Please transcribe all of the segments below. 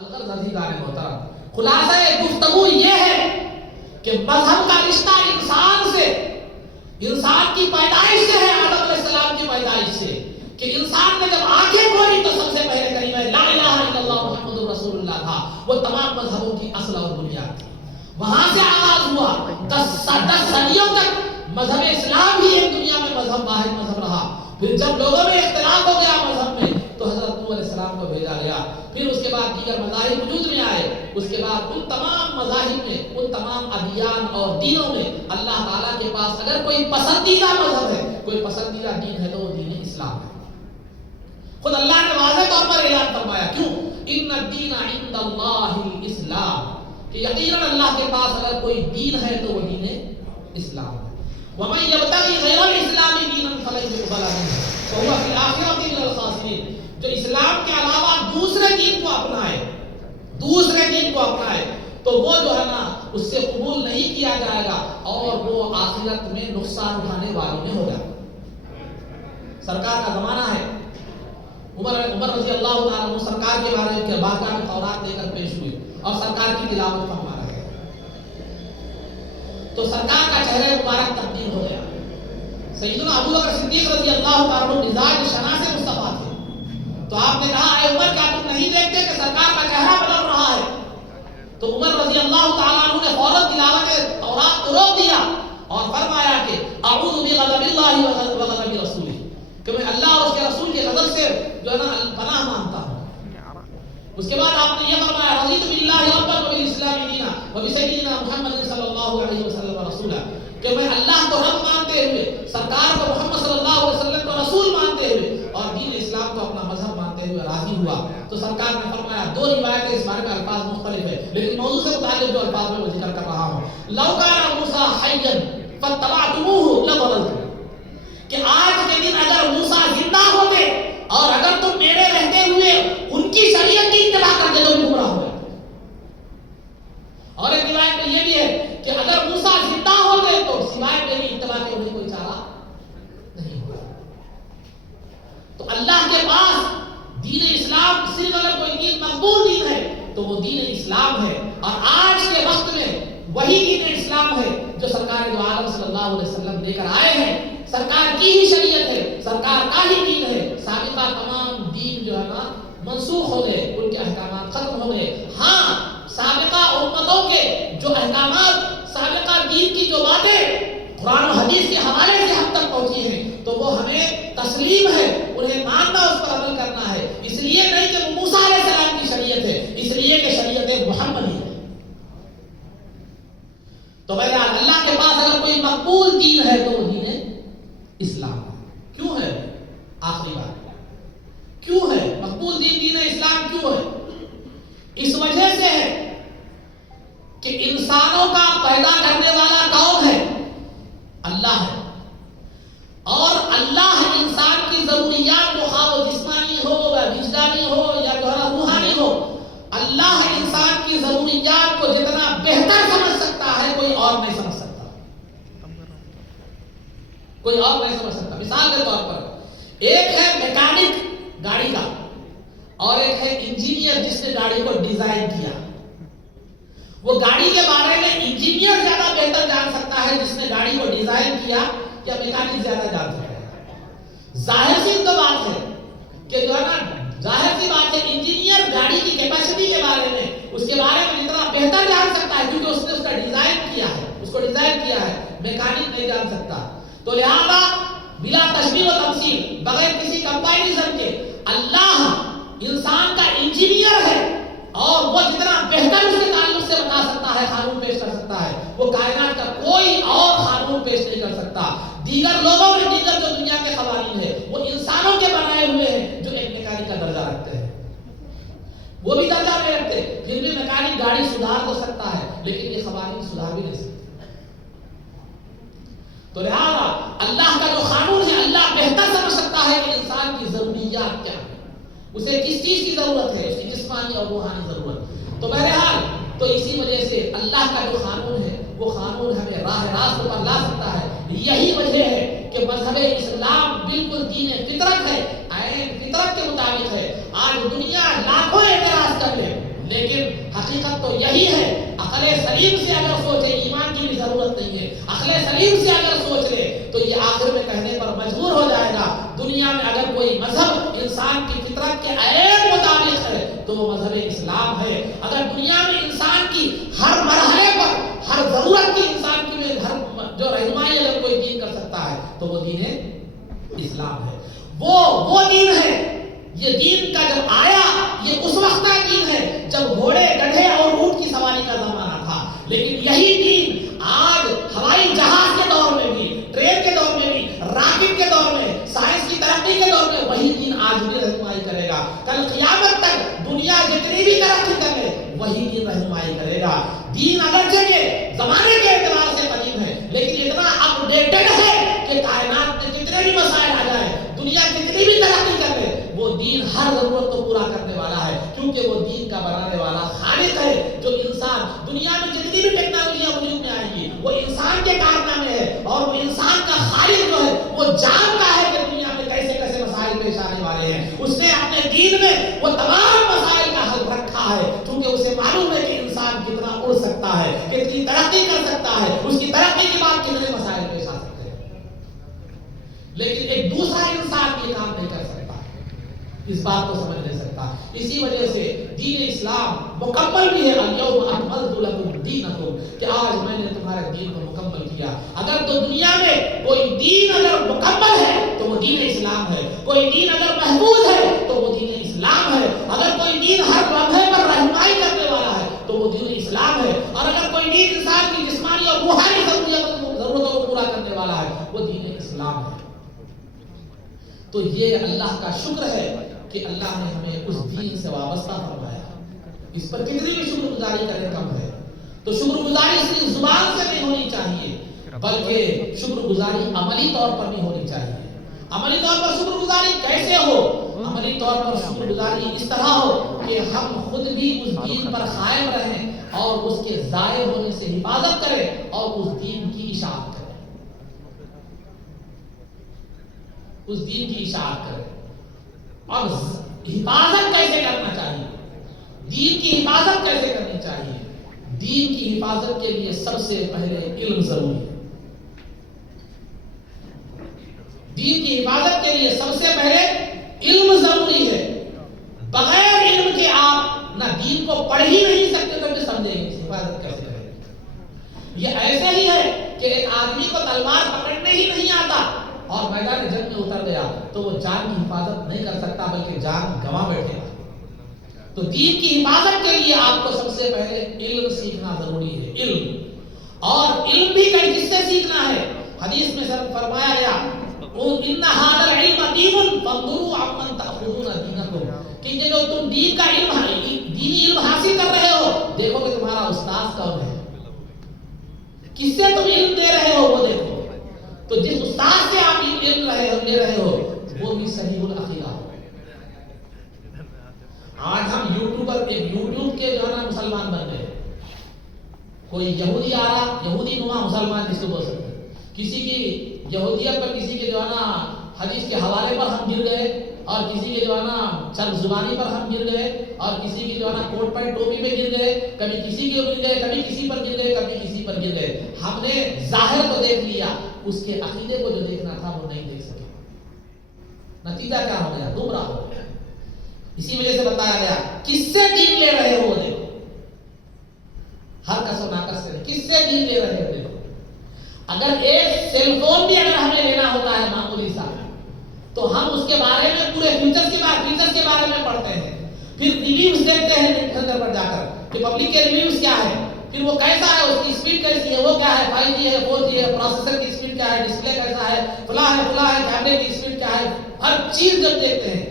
الغرض عزیزان محترم، خلاصہ گفتگو یہ ہے کہ مذہب کا رشتہ انسان سے، انسان کی پیدائش سے ہے، آدم علیہ السلام کی پیدائش سے، کہ انسان نے جب آنکھیں کھولی تو سب سے پہلے کلمہ لا الہ الا اللہ محمد رسول اللہ تھا، وہ تمام مذہبوں کی اصل اور بنیاد تھی۔ وہاں سے آغاز ہوا، 10 صدیوں تک مذہب اسلام ہی ایک دنیا میں مذہب واحد مذہب رہا۔ پھر جب لوگوں میں اختلاف ہو گیا مذہب میں تو حضرت نوح علیہ السلام کو بھیجا گیا، پھر اس کے بعد دیگر مذاہب وجود میں آئے، اس کے بعد ان تمام مذاہب میں، ان تمام ادیان اور دینوں میں اللہ تعالیٰ کے پاس اگر کوئی پسندیدہ مذہب ہے، کوئی پسندیدہ دین ہے تو وہ دین اسلام ہے۔ خود اللہ نے واضح طور پر اعلان فرمایا، کیوں؟ ان الدین عند اللہ الاسلام، کہ یقیناً اللہ کے پاس اگر کوئی دین ہے تو وہ دین اسلام ہے۔ وَمَن يَبْتَغِي غَيْرَ الْإِسْلَامِ دِينًا فَلَن يُقْبَلَ مِنْهُ وَهُوَ فِي الْآخِرَةِ مِنَ الْخَاسِرِينَ، جو اسلام کے علاوہ دوسرے دین کو اپنائے، دوسرے دین کو اپنائے تو وہ جو ہے نا اس سے قبول نہیں کیا جائے گا اور وہ آخرت میں نقصان اٹھانے والوں میں ہوگا۔ سرکار کا زمانہ ہے، عمر رضی اللہ تعالیٰ عنہ سرکار کے بارے میں بارگاہ میں تورات لے کر پیش ہوئے اور سرکار کی تلاوت فرما رہے ہیں، تو سرکار کا چہرہ مبارک تبدیل ہو گیا۔ سیدنا ابو بکر صدیق رضی اللہ تعالیٰ عنہ مزاج شناس مصطفیٰ تھے، تو آپ نے کہا اے عمر کیا تم نہیں دیکھتے کہ سرکار کا چہرہ بدل رہا ہے؟ تو عمر رضی اللہ تعالیٰ عنہ نے فوراً تلاوت تورات کو روک دیا اور فرمایا کہ اعوذ بغضب اللہ وغضب رسولہ، کہ میں اللہ اور اس کے رسول کے غضب سے جو ہے نا پناہ مانگتا ہوں۔ اس کے بعد آپ نے یہ فرمایا رضیت باللہ ربا وبالاسلام دینا وبسیدنا محمد صلی اللہ علیہ وسلم رسولا، کہ میں اللہ کو رب مانتے ہوئے، سرکار کو محمد صلی اللہ علیہ وسلم کو رسول مانتے ہوئے اور دین اسلام کو اپنا مذہب مانتے ہوئے راضی ہوا۔ تو سرکار نے فرمایا، دو روایتیں اس بارے میں الفاظ مختلف ہے لیکن موضوع سے متعلق جو الفاظ میں وہ ذکر کر رہا ہوں، لو کان موسیٰ حیا فاتبعتموہ لضللتم، کہ آج کے دن اگر موسیٰ زندہ ہوتے اور اگر تم میرے رہتے ہوئے ان کی شریعت کی اتباع کرتے تو گمراہ ہو گئے۔ اور ایک روایت میں یہ بھی ہے کہ اگر موسیٰ زندہ ہوتے تو سوائے میری اتباع کے انہیں کوئی چارہ نہیں ہوگا۔ تو اللہ کے پاس دین اسلام صرف اگر کوئی دین مقبول دین ہے تو وہ دین اسلام ہے، اور آج کے وقت میں وہی دین اسلام ہے جو سرکار دو عالم صلی اللہ علیہ وسلم لے کر آئے ہیں۔ سرکار کی ہی شریعت ہے، سرکار کا ہی دین ہے۔ سابقہ تمام دین جو ہے نا منسوخ ہو گئے، ان کے احکامات ختم ہو گئے۔ ہاں، سابقہ امتوں کے جو احکامات، سابقہ دین کی جو باتیں قرآن و حدیث کے حوالے سے ہم تک پہنچی ہیں تو وہ ہمیں تسلیم ہے، انہیں ماننا، اس پر عمل کرنا ہے۔ اس لیے نہیں کہ موسیٰ علیہ السلام کی شریعت ہے، اس لیے کہ شریعت محمدی ہے۔ تو بہرحال اللہ کے پاس اگر کوئی مقبول دین ہے تو وہ دین اسلام ہے۔ کیوں ہے؟ آخری بات، کیوں ہے مقبول دین دین اسلام کیوں ہے؟ اس وجہ سے ہے کہ انسانوں کا پیدا کرنے والا کون ہے؟ اللہ ہے، اور اللہ انسان کی ضروریات کو خواہ وہ جسمانی ہو یا وجدانی ہو یا روحانی ہو، اللہ انسان کی ضروریات کو جتنا بہتر سمجھ سکتا ہے کوئی اور نہیں سمجھ سکتا، کوئی اور نہیں سمجھ سکتا۔ مثال کے طور پر ایک ہے میکینک گاڑی کا اور ایک ہے انجینئر جس نے گاڑی کو ڈیزائن کیا۔ وہ گاڑی کے بارے میں انجینئر زیادہ بہتر جان سکتا ہے جس نے گاڑی کو ڈیزائن کیا، یا میکینک زیادہ جان سکتا ہے؟ ظاہر سی تو بات ہے کہ جو ہے نا، ظاہر سی بات ہے انجینئر گاڑی کی کیپیسٹی کے بارے میں، اس کے بارے میں جتنا بہتر جان سکتا ہے کیونکہ اس نے اس کا ڈیزائن کیا ہے، اس کو ڈیزائن کیا ہے، میکینک نہیں جان سکتا۔ تو لہذا بلا تشبیہ و تمثیل، بغیر کسی کمپیریزن کے، اللہ انسان کا انجینئر ہے اور وہ جتنا بہتر اس کے تعلق سے بتا سکتا ہے، قانون پیش کر سکتا ہے، وہ کائنات کا کوئی اور قانون پیش نہیں کر سکتا۔ دیگر لوگوں میں دیگر جو دنیا کے قوانین ہیں وہ انسانوں کے بنائے ہوئے ہیں جو ایک میکینک کا درجہ رکھتے ہیں، وہ بھی درجہ نہیں رکھتے، پھر بھی میکینک گاڑی سدھار تو سکتا ہے لیکن یہ قوانین سدھار بھی نہیں سکتے۔ تو لہذا اللہ کا جو قانون ہے، اللہ بہتر سمجھ سکتا ہے کہ انسان کی ضروریات کیا ہے، اسے کس چیز کی ضرورت ہے، اس کی جسمانی اور روحانی ضرورت۔ تو بہرحال تو اسی وجہ سے اللہ کا جو قانون ہے وہ قانون ہمیں راہ راست پر لا سکتا ہے۔ یہی وجہ ہے کہ مذہب اسلام بالکل دین فطرت ہے، عین فطرت کے مطابق ہے۔ آج دنیا لاکھوں اعتراض کر لے حقیقت تو یہی ہے. عقل سلیم سے اگر سوچے ایمان کی بھی ضرورت نہیں ہے. عقل سلیم سے اگر سوچ لے تو یہ آخر میں کہنے پر مجبور ہو جائے گا دنیا میں اگر کوئی مذہب انسان کی فطرت کے عین مطابق ہے تو وہ مذہب اسلام ہے. اگر دنیا میں انسان کی ہر مرحلے پر ہر ضرورت کی انسان کی میں ہر جو رہنمائی اگر کوئی دین کر سکتا ہے تو وہ دین اسلام ہے. وہ دین ہے. یہ دین کا جب آیا یہ اس وقت کا دین ہے جب گھوڑے گدھے اور اونٹ کی سواری کا زمانہ تھا. لیکن یہی دین آج ہوائی جہاز کے دور میں بھی, ٹرین کے دور میں بھی, راکٹ کے دور میں, سائنس کی ترقی کے دور میں وہی دین آج بھی رہنمائی کرے گا. کل قیامت تک دنیا جتنی بھی ترقی کرے وہی دین رہنمائی کرے گا. دین اگرچہ یہ زمانے کے اعتبار سے قدیم ہے لیکن اتنا اپ ڈیٹڈ ہے کہ کائنات میں جتنے بھی مسائل آ جائیں, دنیا کتنی بھی ترقی کر لے, وہ دین ہر ضرورت کو پورا کرنے والا ہے کیونکہ وہ دین کا بنانے والا خالق ہے. جو انسان دنیا میں جتنی بھی ٹیکنالوجیاں وجود میں آئیں گی وہ انسان کے کارنامے ہے اور وہ انسان کا خالق جو ہے وہ جانتا ہے کہ دنیا میں کیسے کیسے مسائل پیش آنے والے ہیں. اس نے اپنے دین میں وہ تمام مسائل کا حل رکھا ہے کیونکہ اسے معلوم ہے کہ انسان کتنا اڑ سکتا ہے, کتنی ترقی کر سکتا ہے, اس کی ترقی کے بعد کتنے مسائل پیش آ سکتے ہیں. لیکن ایک دوسرا انسان یہ کام نہیں کر سکتا, اس بات کو سمجھ نہیں سکتا. اسی وجہ سے دین اسلام مکمل بھی ہے. الیوم اکملت لکم دینکم, کہ آج میں نے تمہارے دین کو مکمل کیا. اگر تو دنیا میں کوئی دین اگر مکمل ہے تو وہ دین اسلام ہے. کوئی دین اگر محفوظ ہے تو وہ دین اسلام ہے. اگر کوئی دین ہر لمحے پر رہنمائی کرنے والا ہے تو وہ دین اسلام ہے. اور اگر کوئی دین انسان کی جسمانی اور روحانی ضرورتوں کو پورا کرنے والا ہے وہ دین اسلام ہے. تو یہ اللہ کا شکر ہے کہ اللہ نے ہمیں اس دین سے وابستہ فرمایا. اس پر کتنی بھی شکر گزاری کریں کم ہے. تو شکر گزاری صرف زبان سے نہیں ہونی چاہیے بلکہ شکر گزاری عملی طور پر نہیں ہونی چاہیے. عملی طور پر شکر گزاری کیسے ہو؟ عملی طور پر شکر گزاری اس طرح ہو کہ ہم خود بھی اس دین پر قائم رہیں اور اس کے ضائع ہونے سے حفاظت کریں اور اس دین کی اشاعت کریں. اس دین کی اشاعت کریں. اور حفاظت کیسے کرنا چاہیے, دین کی حفاظت کیسے کرنی چاہیے؟ دین کی حفاظت کے لیے سب سے پہلے علم ضروری ہے. دین کی حفاظت کے لیے سب سے پہلے علم ضروری ہے. بغیر علم کے آپ نہ دین کو پڑھ ہی نہیں سکتے تو سمجھیں گے حفاظت کیسے کریں. یہ ایسے ہی ہے کہ ایک آدمی کو تلوار پکڑنے ہی نہیں آتا اور میدان جنگ میں اتر گیا تو وہ جان کی حفاظت نہیں کر سکتا بلکہ جان گنوا بیٹھے گا. تو دین کی حفاظت کے لیے آپ کو سب سے پہلے علم سیکھنا ضروری ہے. علم, اور علم بھی کس سے سیکھنا ہے؟ حدیث میں فرمایا گیا ان ھذا العلم دین فانظروا عمن تاخذون دینکم, کہ جو تم دین کا علم دینی علم حاصل کر رہے ہو دیکھو کہ تمہارا استاد کون ہے, کس سے تم علم لے رہے ہو وہ دیکھو. تو جس استاد سے آپ علم لے رہے ہو وہ بھی صحیح العقیدہ ہو. آج ہم یوٹیوب کے جو ہے نا مسلمان بن گئے. کوئی یہودی آ رہا, یہودی نما مسلمان جس کو بول سکتے ہیں, کسی کی یہودیت پر کسی کے جو ہے نا حدیث کے حوالے پر ہم گر گئے اور کسی کے جو ہے نا چرب زبانی پر ہم گر گئے اور کسی کی جو ہے نا کوٹ پینٹ ٹوپی پہ گر گئے, کبھی کسی کے گر گئے, کبھی کسی پر گر گئے, کبھی کسی پر گر گئے. ہم نے ظاہر کو دیکھ لیا, اس کے عقیدے کو جو دیکھنا تھا وہ نہیں دیکھ سکے. نتیجہ کیا ہو گیا؟ گمراہ ہو گیا. اسی وجہ سے بتایا گیا کس سے دین لے رہے ہو وہ دیکھو. ہر کس و ناقص سے کس سے دین لے رہے ہو دیکھو. اگر ایک سیل فون بھی اگر ہمیں لینا ہوتا ہے معمولی سا تو ہم اس کے بارے میں پورے فیچرز کے بارے میں پڑھتے ہیں, پھر ریویوز دیکھتے ہیں انٹرنیٹ پر جا کر کہ پبلک کے ریویوز کیا ہے, پھر وہ کیسا ہے, اس کی اسپیڈ کیسی ہے, وہ کیا ہے, 5G ہے, 4G ہے, پروسیسر کی اسپیڈ کیا ہے, ڈسپلے کیسا ہے, فلاں ہے, کیمرے کی اسپیڈ کیا ہے, ہر چیز جب دیکھتے ہیں.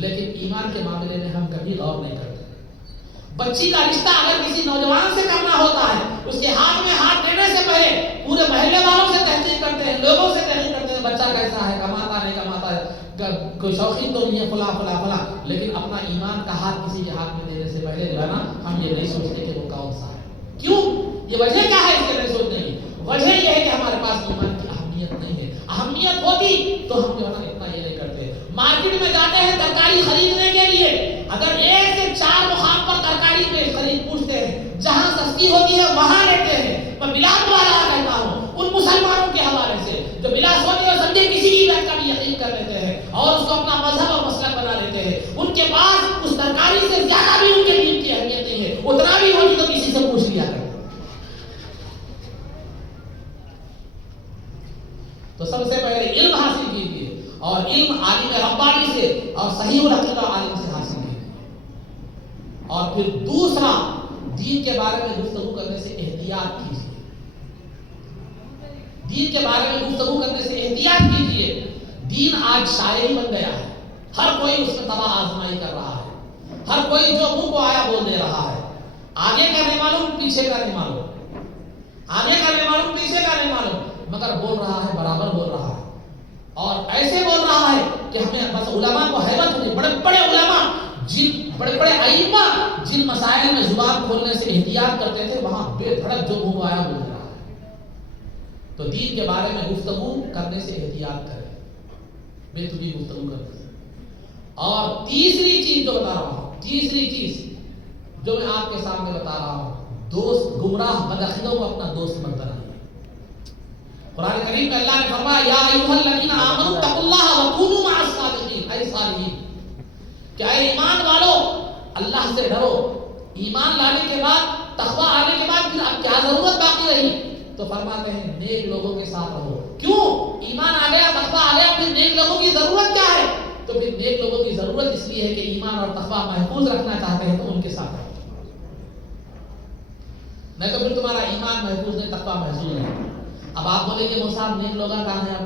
لیکن ایمان کے معاملے میں ہم کبھی غور نہیں کرتے. بچی کا رشتہ اگر کسی نوجوان سے کرنا ہوتا ہے اس کے ہاتھ میں ہاتھ دینے سے پہلے پورے محلے والوں سے تحقیق کرتے ہیں, لوگوں سے تحقیق کرتے ہیں, بچہ کیسا ہے, کماتا نہیں کماتا ہے, کوئی شوقین تو نہیں ہے, فلاں. لیکن اپنا ایمان کا ہاتھ کسی کے ہاتھ میں دینے سے پہلے جو ہے نا ہم یہ نہیں سوچتے کہ وہ کون سا ہے. کیوں؟ یہ وجہ کیا ہے اس کے نہیں سوچنے کی؟ وجہ یہ ہے کہ ہمارے پاس ایمان کی اہمیت نہیں ہے. اہمیت ہوتی تو ہم جو ہے نا اتنا یہ نہیں کرتے. مارکیٹ میں جاتے ہیں ترکاری خریدنے کے لیے, اگر 1 سے 4 مقام پر ترکاری میں خرید پوچھتے ہیں سستی ہوتی ہے وہاں لیتے ہیں. میں بلا دوبارہ کہتا ہوں ان مسلمانوں کے حوالے سے جو بلا سوچے اور سمجھے کسی بھی بات کا بھی یقین کر لیتے ہیں اور اس کو اپنا مذہب اور مسلک بنا لیتے ہیں، ان کے پاس اس ترکاری سے زیادہ بھی ان کے دین کی اہمیت نہیں ہے. اتنا بھی ہوگی تو کسی سے پوچھ لیا کریں. تو سب سے پہلے علم حاصل کیجیے اور علم عالم ربانی سے اور صحیح العقیدہ عالم سے حاصل کیجیے. اور پھر دوسرا، دین کے بارے میں گفتگو کرنے سے احتیاط کیجیے. دین کے بارے میں گفتگو کرنے سے احتیاط کیجیے. دین آج شاعری بن گیا ہے، ہر کوئی اس میں تباہ آزمائی کر رہا ہے، ہر کوئی جو منہ کو آیا بول دے رہا ہے. آگے کا نہیں معلوم، پیچھے کا نہیں معلوم، آگے کا نہیں معلوم، پیچھے کا نہیں معلوم، مگر بول رہا ہے، برابر بول رہا ہے. اور ایسے بول رہا ہے کہ ہمیں بس علماء کو حیبت ہوتی. بڑے بڑے علماء، جن بڑے بڑے ائمہ جن مسائل میں زبان کھولنے سے احتیاط کرتے تھے، وہاں بے دھڑک جو منہ آیا بول رہا ہے. تو دین کے بارے میں گفتگو کرنے سے احتیاط کریں، بے تجی گفتگو کرنے سے. اور تیسری چیز جو بتا رہا ہوں، تیسری چیز جو میں آپ کے سامنے بتا رہا ہوں، دوست گمراہ بدعقیدوں کو اپنا دوست مت بنائیے. قرآن کریم میں اللہ نے فرمایا یا ایھا الذین آمنوا اتقوا اللہ وکونوا مع الصادقین، اے صالحین، کہ اے ایمان والو اللہ سے ڈرو. ایمان لانے کے بعد، تقویٰ آنے کے بعد پھر اب کیا ضرورت باقی رہی؟ تو فرماتے ہیں نیک لوگوں کے ساتھ رہو. کیوں؟ ایمان آ گیا، تقویٰ آ گیا، پھر نیک لوگوں کی ضرورت کیا ہے؟ تو پھر نیک لوگوں کی ضرورت اس لیے ہے کہ ایمان اور تقویٰ محفوظ رکھنا چاہتے ہیں تو ان کے ساتھ رہو. نہیں تو پھر تمہارا ایمان محفوظ نہیں، تقویٰ محفوظ نہیں. اب آپ بولیں گے وہ صاحب نیک لوگاں کہاں ہیں؟ اب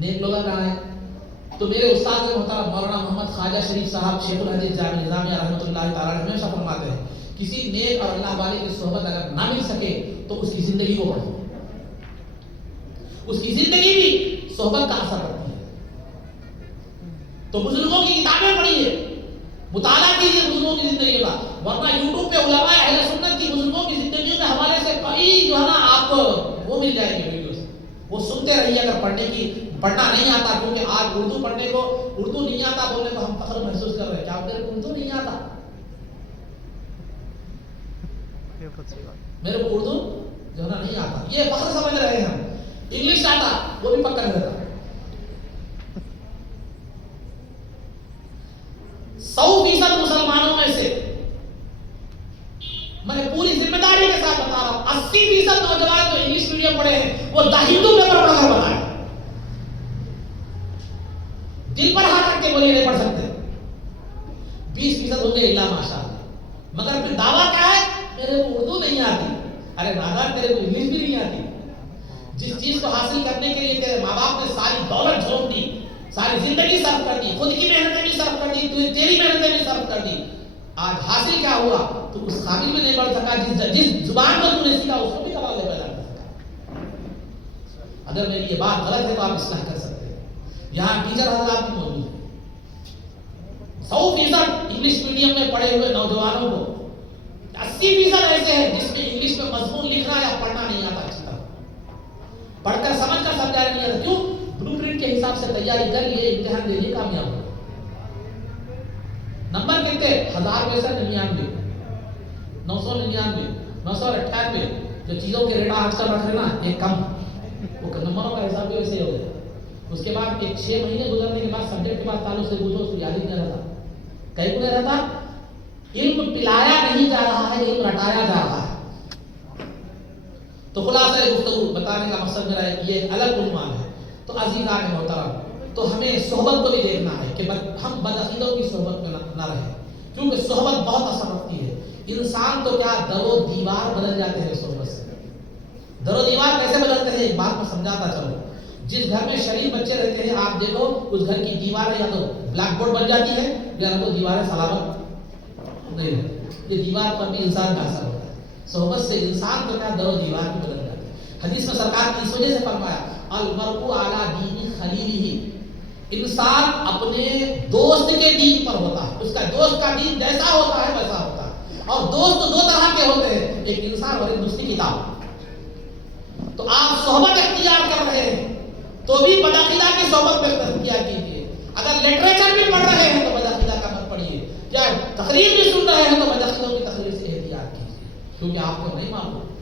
نیک لوگاں کہاں ہیں؟ تو میرے استاد محترم مولانا محمد خواجہ شریف صاحب شیخ الحدیث جامع نظامیہ رحمۃ اللہ تعالیٰ ہمیشہ فرماتے ہیں کسی نیک اور اللہ والے کی صحبت اگر نہ مل سکے تو اس کی زندگی کو پڑھو. اس کی زندگی بھی صحبت کا اثر کرتی ہے. تو بزرگوں کی کتابیں پڑھیے، مطالعہ کیجیے بزرگوں کی زندگی کا. ورنہ یوٹیوب پہ علماء اہل سنت کی بزرگوں کی زندگیوں کے حوالے سے کئی جو ہے نا آپ کو وہ مل جائے گی ویڈیوز، وہ سنتے رہیے. اگر پڑھنا نہیں آتا، کیونکہ آج اردو پڑھنے کو، اردو نہیں آتا بولنے کو ہم فخر محسوس کر رہے ہیں. کیا میرے کو اردو نہیں آتا؟ میرے کو اردو جو ہے نا نہیں آتا، یہ فخر سمجھ رہے ہیں ہم. انگلش آتا وہ بھی پکا نہیں رہتا. 100% مسلمانوں میں سے میں پوری ذمہ داری کے ساتھ بتا رہا ہوں 80% نوجوان جو انگلش میڈیم پڑھے ہیں وہ دا ہندو پیپر پڑھ کر بتائے. دل پر ہاتھ رکھ کے بولیے نہیں پڑھ سکتے. 20% ہوں گے اللہ ماشاء اللہ. مگر پھر دعویٰ کیا ہے؟ میرے کو اردو نہیں آتی. ارے دادا تیرے کو انگلش بھی نہیں آتی. جس چیز کو حاصل کرنے کے لیے تیرے ماں باپ نے ساری دولت جھونک دی، ساری زندگی صرف کر دی، خود کی محنتیں بھی صرف کر دی، تیری محنتیں بھی صرف کر دی، آج حاصل کیا ہوا؟ تو اس قابل میں نہیں بڑھ سکا. جس زبان کو تو نے سیکھا اس کو بھی کمال نہیں پیدا کر سکا. اگر میری یہ بات غلط ہے تو آپ اصلاح کر سکتے ہیں. یہاں ٹیچر حضرات بھی موجود ہیں. 100% انگلش میڈیم میں پڑھے ہوئے نوجوانوں کو 80% ایسے ہیں جس میں انگلش میں مضمون لکھنا یا پڑھنا نہیں آتا اچھی طرح. پڑھ کر سمجھ کر سمجھا نہیں آتا. کیوں؟ بلو پرنٹ کے حساب سے تیاری کر لیے، امتحان دے لیے، کامیاب ہو. نمبر کتنے؟ 1000 999 998 جو چیزوں کے ریٹ آج کل رکھ رہے نا ایک کم، وہ نمبروں کا حساب بھی ویسے ہی ہو گیا. اس کے بعد ایک 6 مہینے گزرنے کے بعد سبجیکٹ کے بعد تعلق سے پوچھو اس کو یاد ہی نہیں رہتا. کہیں کو نہیں رہتا. علم پلایا نہیں جا رہا ہے، علم رٹایا جا رہا ہے. تو خلاصہ گفتگو بتانے کا مقصد میرا یہ الگ عنوان ہے. تو عزیزان محترم، تو ہمیں صحبت کو بھی دیکھنا ہے کہ ہم بدعقیدوں کی صحبت میں نہ رہیں، کیونکہ صحبت بہت اثر رکھتی ہے. انسان تو کیا در و دیوار بدل جاتے ہیں صحبت سے. در و دیوار کیسے بدلتے ہیں ایک بات میں سمجھاتا چلوں. جس گھر میں شریف بچے رہتے ہیں آپ دیکھو اس گھر کی دیواریں یا تو بلیک بورڈ بن جاتی ہے یا تو دیواریں سلامت نہیں رہتی. یہ دیوار پر بھی انسان کا اثر ہوتا ہے. صحبت سے انسان تو کیا در و دیوار بھی بدل جاتے ہیں. حدیث میں سرکار نے اس وجہ سے فرمایا المرء علی دین خلیلہ، انسان اپنے دوست کے دین پر ہوتا ہے. اس کا دوست کا دین جیسا ہوتا ہے ویسا ہوتا ہے. اور دوست دو طرح کے ہوتے ہیں، ایک انسان اور ایک دوسری کتاب. تو آپ صحبت اختیار کر رہے ہیں تو بھی بدعقیدہ کی صحبت میں اختیار کیجیے. اگر لٹریچر بھی پڑھ رہے ہیں تو بدعقیدہ کا مت پڑھیے. یا تقریر بھی سن رہے ہیں تو بدعقیدوں کی تقریر سے کیونکہ آپ کو نہیں معلوم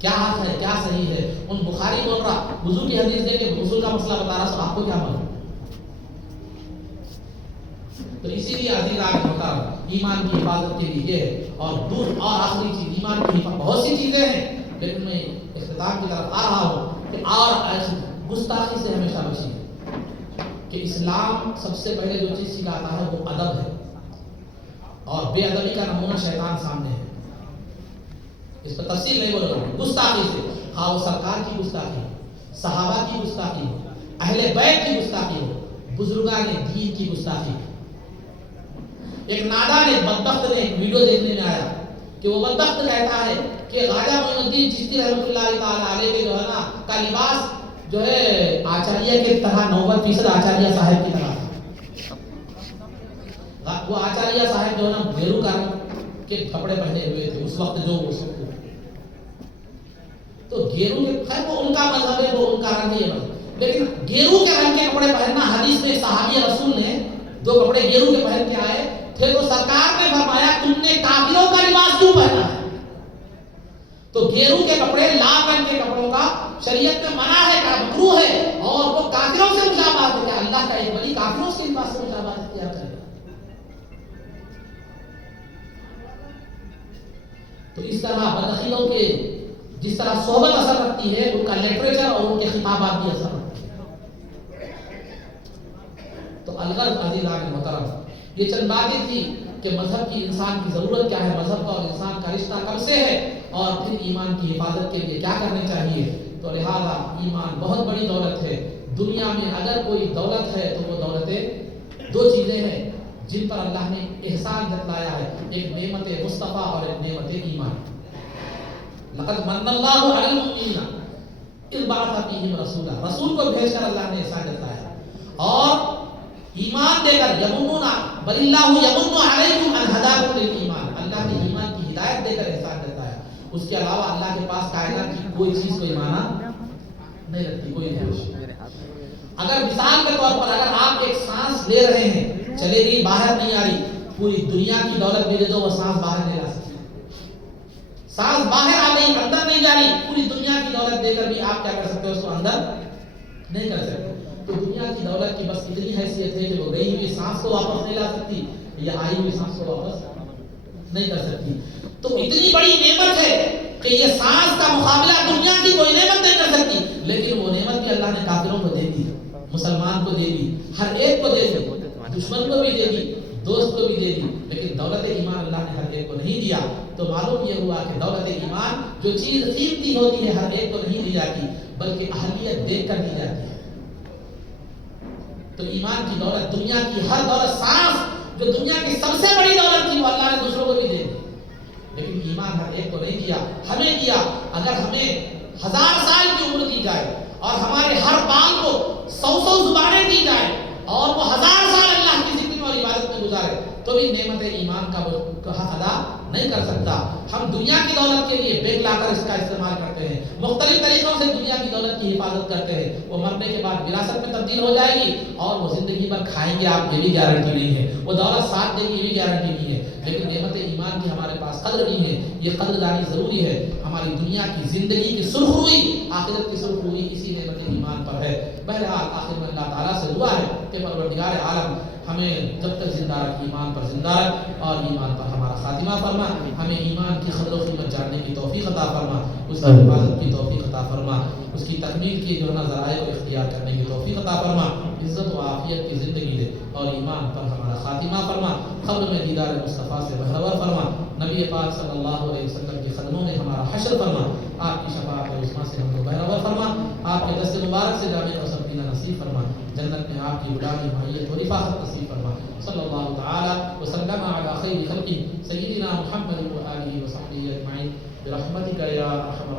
کیا حق ہے کیا صحیح ہے. ان بخاری بول رہا وضو کی حدیث دے کے غسل کا مسئلہ بتا رہا, سب آپ کو کیا معلوم. تو اسی لیے عزیزان محترم ایمان کی حفاظت کے لیے اور اور آخری چیز ایمان کی حفاظت, بہت سی چیزیں ہیں لیکن میں اختتام کی طرف آ رہا ہوں کہ اور گستاخی سے ہمیشہ بچیے. کہ اسلام سب سے پہلے جو چیز سکھاتا ہے وہ ادب ہے, اور بے ادبی کا نمونہ شیطان سامنے ہے. اس پر تفصیل نہیں بول رہا ہوں. گستاخی سے, ہاں وہ سرکار کی گستاخی ہو, صحابہ کی گستاخی ہو, اہل بیت کی گستاخی ہو, بزرگان دین کی گستاخی ہو. ایک نادان ایک بدبخت نے ایک ویڈیو دیکھنے میں آیا کہ وہ بدبخت کہتا ہے کہ خواجہ معین الدین چشتی رحمۃ اللہ تعالی علیہ کے جو ہے نا کا لباس جو ہے آچاریہ کے طرح 90% آچاریہ صاحب کی طرح تھا. وہ آچاریہ صاحب جو ہے نا گھیرو کارن کے کپڑے پہنے ہوئے تھے اس وقت, جو اس وقت تو گھیرو کے, خیر وہ ان کا مذہب ہے, وہ ان کا رنگ ہے مذہب, لیکن گھیرو کے رنگ کے کپڑے پہننا, حدیث میں صحابی رسول نے دو کپڑے گھیرو کے پہن کے آئے تھے تو سرکار نے فرمایا تم نے کافروں کا لباس کیوں پہنا ہے. تو گھیرو کے کپڑے لال رنگ کے کپڑوں کا شریعت میں منع ہے, مکروہ ہے, اور وہ کافروں سے مشابہت ہے کہ اللہ کا ایک ولی کافروں کے لباس سے مشابہت اختیار کرے. تو اس طرح بداخلوں کے جس طرح صحبت اثر رکھتی ہے, ان کا لٹریچر اور ان کے خطابات بھی اثر رکھتے ہیں. تو الغرض عزیزان محترم یہ چند باتیں تھی کہ مذہب کی انسان کی ضرورت کیا ہے, مذہب کا اور انسان کا رشتہ کب سے ہے, اور پھر ایمان کی حفاظت کے لیے کیا کرنے چاہیے. تو لہذا ایمان بہت بڑی دولت ہے. دنیا میں اگر کوئی دولت ہے تو وہ دولتیں دو چیزیں ہیں جن پر اللہ نے احسان جتلایا ہے, ایک نعمت مصطفیٰ اور ایک نعمت ایمان. لقد من اللہ علی المؤمنین اذ بعث فیہم رسولا, رسول کو بھیج کر اللہ نے احسان جتلایا, اور ایمان دے کر یمنون بل اللہ یمن علیکم ان ہداکم للایمان, اللہ نے ایمان کی ہدایت دے کر احسان جتلایا. اس کے علاوہ اللہ کے پاس کائنات کی کوئی چیز کوئی معنی نہیں رکھتی, کوئی نہیں. اگر مثال کے طور پر اگر آپ ایک سانس لے رہے ہیں, چلے گی باہر نہیں آ رہی, پوری دنیا کی دولت بھی دے دو وہ سانس باہر نہیں لا سکتی. سانس باہر آ گئی اندر نہیں جا رہی, پوری دنیا کی دولت دے کر بھی آپ کیا کر سکتے ہو, اس کو اندر نہیں کر سکتے. تو دنیا کی دولت کی بس اتنی حیثیت ہے کہ وہ گئی ہوئی سانس کو واپس نہیں لا سکتی, یا آئی ہوئی سانس کو واپس نہیں کر سکتی. تو اتنی بڑی نعمت ہے کہ یہ سانس کا مقابلہ دنیا کی کوئی نعمت نہیں کر سکتی, لیکن وہ نعمت بھی اللہ نے کافروں کو دے دی, مسلمان کو دے دی, ہر ایک کو دے دی, دشمن کو بھی دے دی, دوست کو بھی دے دی, لیکن دولت ایمان اللہ نے ہر ایک کو نہیں دیا. تو معلوم یہ ہوا کہ دولت ایمان جو چیز قیمتی ہوتی ہے ہر ایک کو نہیں دی جاتی, بلکہ اہلیت دیکھ کر دی جاتی ہے. تو ایمان کی دولت دنیا کی ہر دولت, سانس جو دنیا کی سب سے بڑی دولت تھی وہ اللہ نے دوسروں کو بھی دے دی, لیکن ایمان ہر ایک کو نہیں دیا, ہمیں دیا. اگر ہمیں 1000 سال کی عمر دی جائے اور ہمارے ہر بال کو 100 زبانیں دی جائے اور وہ 1000 سال اللہ کی ذکر اور عبادت میں گزارے, تو بھی نعمت ایمان کا حق ادا نہیں کر سکتا. ہم دنیا کی دولت کے لیے بیگ لا کر اس کا استعمال کرتے ہیں, مختلف طریقوں سے دنیا کی دولت کی حفاظت کرتے ہیں. وہ مرنے کے بعد وراثت میں تبدیل ہو جائے گی, اور وہ زندگی بھر کھائیں گے آپ, یہ بھی گارنٹی نہیں ہے. وہ دولت ساتھ دے گی, یہ بھی گارنٹی نہیں ہے. لیکن نعمت ایمان کی ہمارے پاس قدر نہیں ہے. یہ قدردانی ضروری ہے. ہماری دنیا کی زندگی کی سرخروئی, آخرت کی سرخروئی اسی نعمت ایمان پر ہے. بہرحال آخر میں اللہ تعالیٰ سے دعا ہے کہ پروردگار عالم ہمیں جب تک زندہ رکھ, ایمان پر زندہ رکھ, اور ایمان پر ہمارا خاتمہ فرما. ہمیں ایمان کی قدر و قیمت جاننے کی توفیق عطا فرما, اس کی حفاظت کی توفیق عطا فرما, اس کی تکمیل کی جو ذرائع کو اختیار کرنے کی توفیق عطا فرما. عزت و عافیت کی زندگی دے اور ایمان پر ہمارا خاتمہ فرما. قبر میں دیدار مصطفیٰ سے بہرور فرما. نبی پاک صلی اللہ علیہ وسلم کے قدموں میں ہمارا حشر فرما. آپ کی شفاعت و عصمت سے ہم کو بہرور فرما. آپ کے دست مبارک سے جامع و سبقینہ نصیب فرما. جنت میں آپ کی غلامی, معیت و رفاقت نصیب فرما. صلی اللہ تعالی وسلم علی خیر خلقہ سیدنا محمد و آلہ و صحبہ اجمعین برحمتک یا ارحم